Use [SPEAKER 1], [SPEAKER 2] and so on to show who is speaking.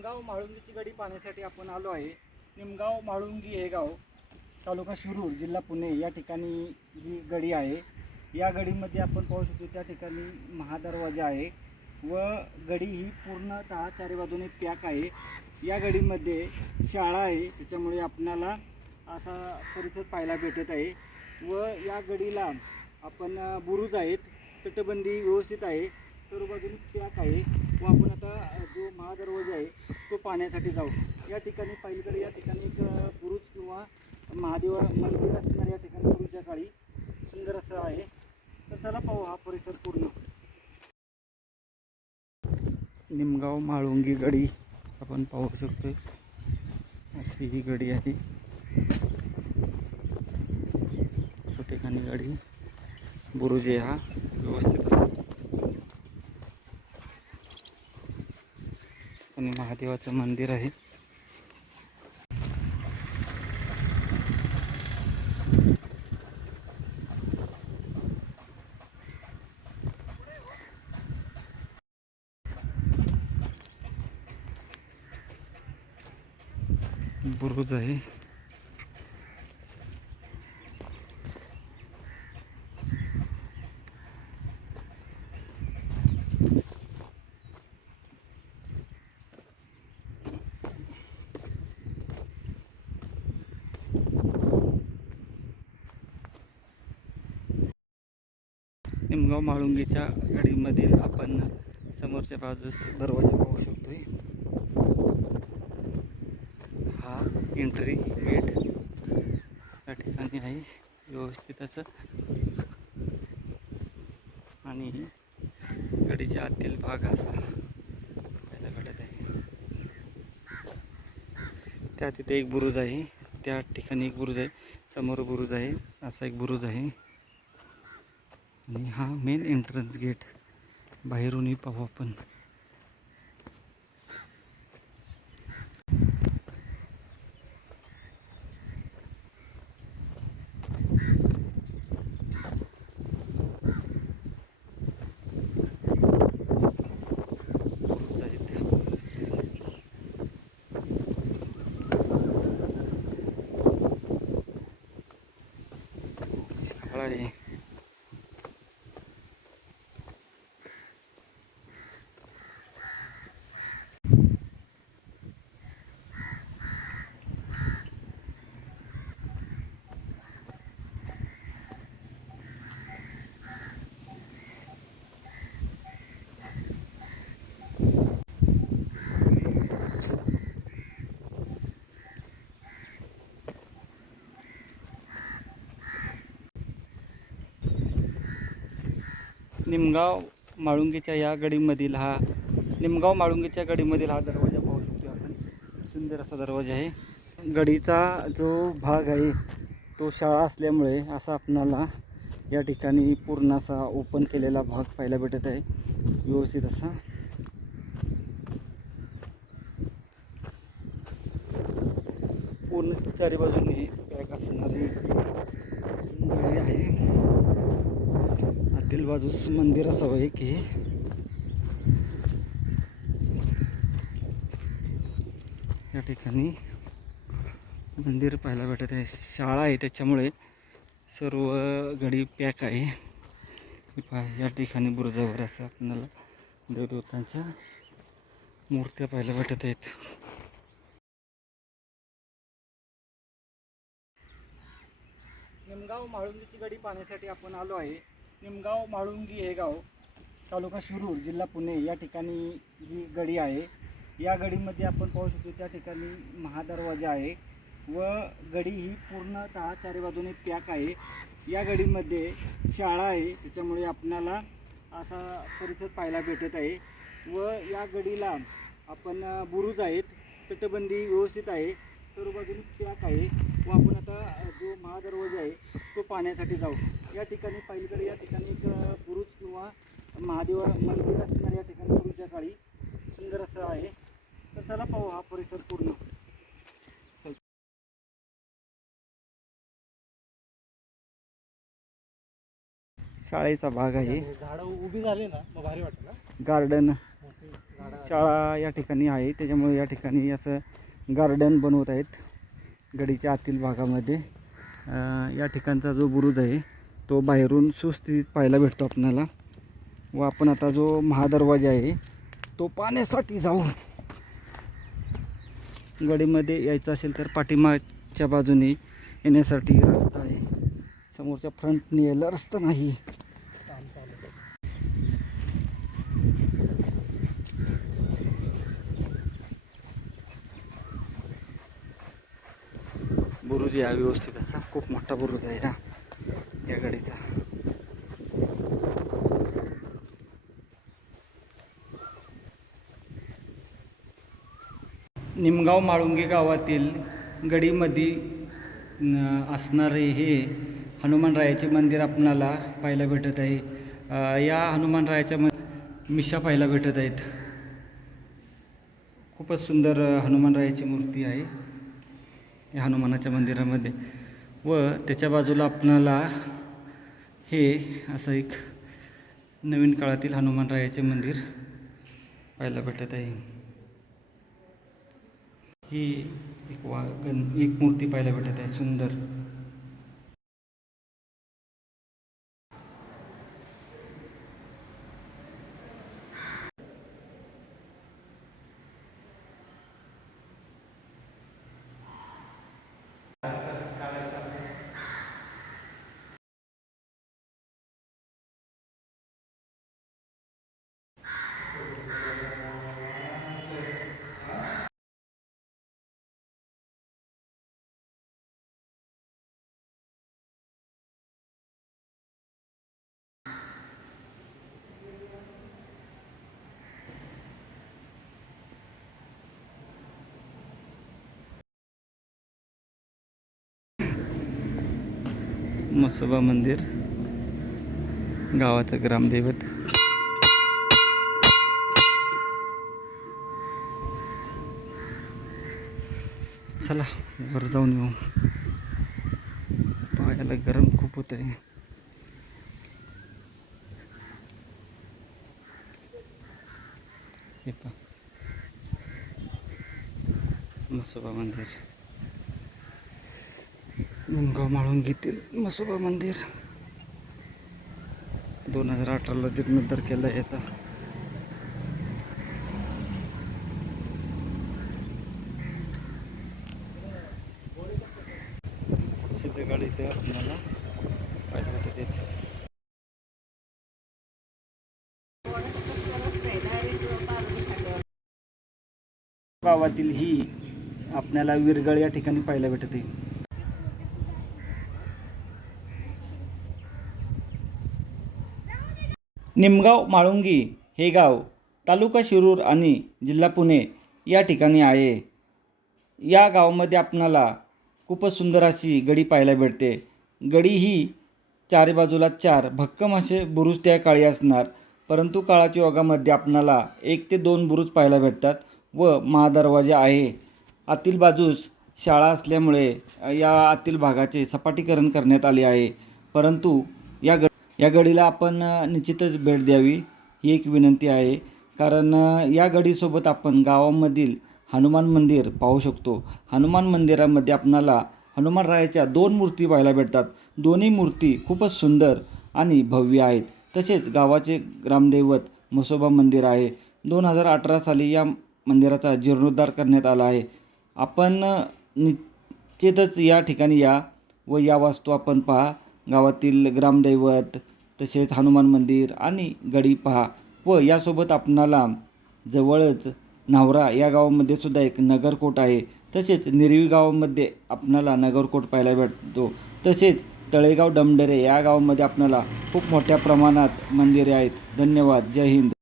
[SPEAKER 1] निमगाव म्हाळुंगीची गडी पाहण्यासाठी आपण आलो आहे. निमगाव म्हाळुंगी हे गाव तालुका शिरूर जिल्हा पुणे या ठिकाणी ही गडी आहे. या गडीमध्ये आपण पाहू शकतो त्या ठिकाणी महादरवाजा आहे व गडी ही पूर्णतः चारी बाजूने पॅक आहे. या गडीमध्ये शाळा आहे त्याच्यामुळे आपणाला असा परिसर पाहायला भेटत आहे व या गडीला आपण बुरुज आहेत तटबंदी व्यवस्थित आहे सर्व बाजूने पॅक आहे. व आपण आता जो महादरवाजा आहे तो पाहण्यासाठी जाऊ. या ठिकाणी पाहिलं तर या ठिकाणी एक बुरुज किंवा महादेव मंदिर असणार या ठिकाणी पूर्वीच्या काळी. सुंदर असं आहे. तर चला पाहू हा परिसर पूर्ण. निमगाव माळुंगी गडी आपण पाहू शकतो अशी ही गडी आहे. त्या ठिकाणी गाडी बुरुजे हा. व्यवस्थित असं आणि महादेवाचं मंदिर आहे. बुरुज आहे. निमगाव माळुंगीच्या गाडीमधील आपण समोरच्या बाजूस दरवाजा पाहू शकतोय. हा एंट्री गेट या ठिकाणी आहे. व्यवस्थित असं. आणि गडीच्या आतील भाग असा पाहायला भेटत आहे. त्या तिथे एक बुरुज आहे. त्या ठिकाणी एक बुरुज आहे. समोर बुरुज आहे. असा एक बुरुज आहे. आणि हा मेन एंट्रन्स गेट बाहेरूनही पाहू आपण बुरुज आहेत व्यवस्थित. शाळा आहे निमगाव माळुंगीच्या या गडीमधील हा निमगाव माळुंगीच्या गडीमधील हा दरवाजा पाहू शकतो आपण. सुंदर असा दरवाजा आहे. गडीचा जो भाग आहे तो शाळा असल्यामुळे असा आपणाला या ठिकाणी पूर्ण असा ओपन केलेला भाग पाहायला भेटत आहे. व्यवस्थित असा. पूर्ण चारी बाजूने पॅक असणारी आहे आतील बाजूस मंदिर असावं आहे की या ठिकाणी मंदिर पाहायला भेटत आहे. शाळा आहे त्याच्यामुळे सर्व गडी पॅक आहे. पहा या ठिकाणी बुरजावर असं आपल्याला देवदेवतांच्या मूर्त्या पाहायला भेटत आहेत. निमगाव म्हाळुंगीची गडी पाहण्यासाठी आपण आलो आहे. निमगाव म्हाळुंगी हे गाव तालुका शिरूर जिल्हा पुणे या ठिकाणी ही गडी आहे. या गडीमध्ये आपण पाहू शकतो त्या ठिकाणी महादरवाजा आहे व गडी ही पूर्णतः चारी बाजूने पॅक आहे. या गडीमध्ये शाळा आहे त्याच्यामुळे आपणाला असा परिसर पाहायला भेटत आहे व या गडीला आपण बुरुज आहेत तटबंदी व्यवस्थित आहे. सर्व बाजूने पॅक आहे. व आपण आता जो महादरवाजा आहे तो पाहण्यासाठी जाऊ. या ठिकाणी पाहिलं तर या ठिकाणी एक बुरुज किंवा महादेव मंदिर असणार या ठिकाणी पूर्वीच्या काळी सुंदर असं आहे. तर चला पाहू हा परिसर पूर्ण. शाळेचा भाग आहे.
[SPEAKER 2] झाडं उभी झाली ना मग भारी वाटतं ना?
[SPEAKER 1] गार्डन. शाळा या ठिकाणी आहे त्याच्यामुळे या ठिकाणी असं गार्डन बनवत आहेत. गडीच्या आतील भागामध्ये या ठिकाणचा जो बुरुज आहे तो बाहेरून सुस्थितीत पाहायला भेटतो आपणाला व आपण आता जो महादरवाजा आहे तो पाण्यासाठी जाऊ गडीमध्ये यायचं असेल तर पाठीमागच्या बाजूने येण्यासाठी रस्ता आहे. समोरच्या फ्रंटने यायला रस्ता नाही. बुरुज व्यवस्थित असा खूप मोठा बुरुज आहे हा या गाडीचा. निमगाव माळुंगे गावातील गडीमध्ये असणारे हे हनुमानरायाचे मंदिर आपणाला पाहायला भेटत आहे. या हनुमानरायाच्या म मिशा पाहायला भेटत आहेत. खूपच सुंदर हनुमानरायाची मूर्ती आहे. या हनुमानाच्या मंदिरामध्ये. व त्याच्या बाजूला आपणाला हे असं एक नवीन काळातील हनुमानरायाचे मंदिर पाहायला भेटत आहे. ही एक वागन एक मूर्ती पाहायला भेटत आहे सुंदर. मसोबा मंदिर गावाचं ग्रामदैवत. चला वर जाऊन येऊ. पायाला गरम खूप होत आहे. हे पहा. मसोबा मंदिर. मुंगाव घेतील मसोबा मंदिर. दोन हजार अठराला जीर्णोद्धार केला याचा. सिद्धगाडी इथे आपल्याला पाहायला येते गावातील ही आपल्याला विरगळ या ठिकाणी पाहायला भेटते. निमगाव माळुंगी हे गाव तालुका शिरूर आणि जिल्हा पुणे या ठिकाणी आहे. या गावामध्ये आपणाला खूपच सुंदर अशी गडी पाहायला भेटते. गडी ही चारी बाजूला चार भक्कम असे बुरुज त्या काळी असणार परंतु काळाच्या योगामध्ये आपणाला एक ते दोन बुरुज पाहायला भेटतात व महादरवाजा आहे. आतील बाजूस शाळा असल्यामुळे या आतील भागाचे सपाटीकरण करण्यात आले आहे. परंतु या ग या गडीला आपण निश्चितच भेट द्यावी ही एक विनंती आहे. कारण या गडीसोबत आपण गावामधील हनुमान मंदिर पाहू शकतो. हनुमान मंदिरामध्ये आपणाला हनुमानरायाच्या दोन मूर्ती पाहायला भेटतात. दोन्ही मूर्ती खूपच सुंदर आणि भव्य आहेत. तसेच गावाचे ग्रामदैवत म्हसोबा मंदिर आहे. दोन हजार अठरा साली या मंदिराचा जीर्णोद्धार करण्यात आला आहे. आपण निश्चितच या ठिकाणी या व या वास्तू आपण पहा. गावातील ग्रामदैवत तसेच हनुमान मंदिर आणि गडी पहा व यासोबत आपणाला जवळच नावरा या गावामध्ये सुद्धा एक नगरकोट आहे. तसेच निरवी गावामध्ये आपणाला नगरकोट पाहायला भेटतो. तसेच तळेगाव डमडरे या गावामध्ये आपणाला खूप मोठ्या प्रमाणात मंदिरे आहेत. धन्यवाद. जय हिंद.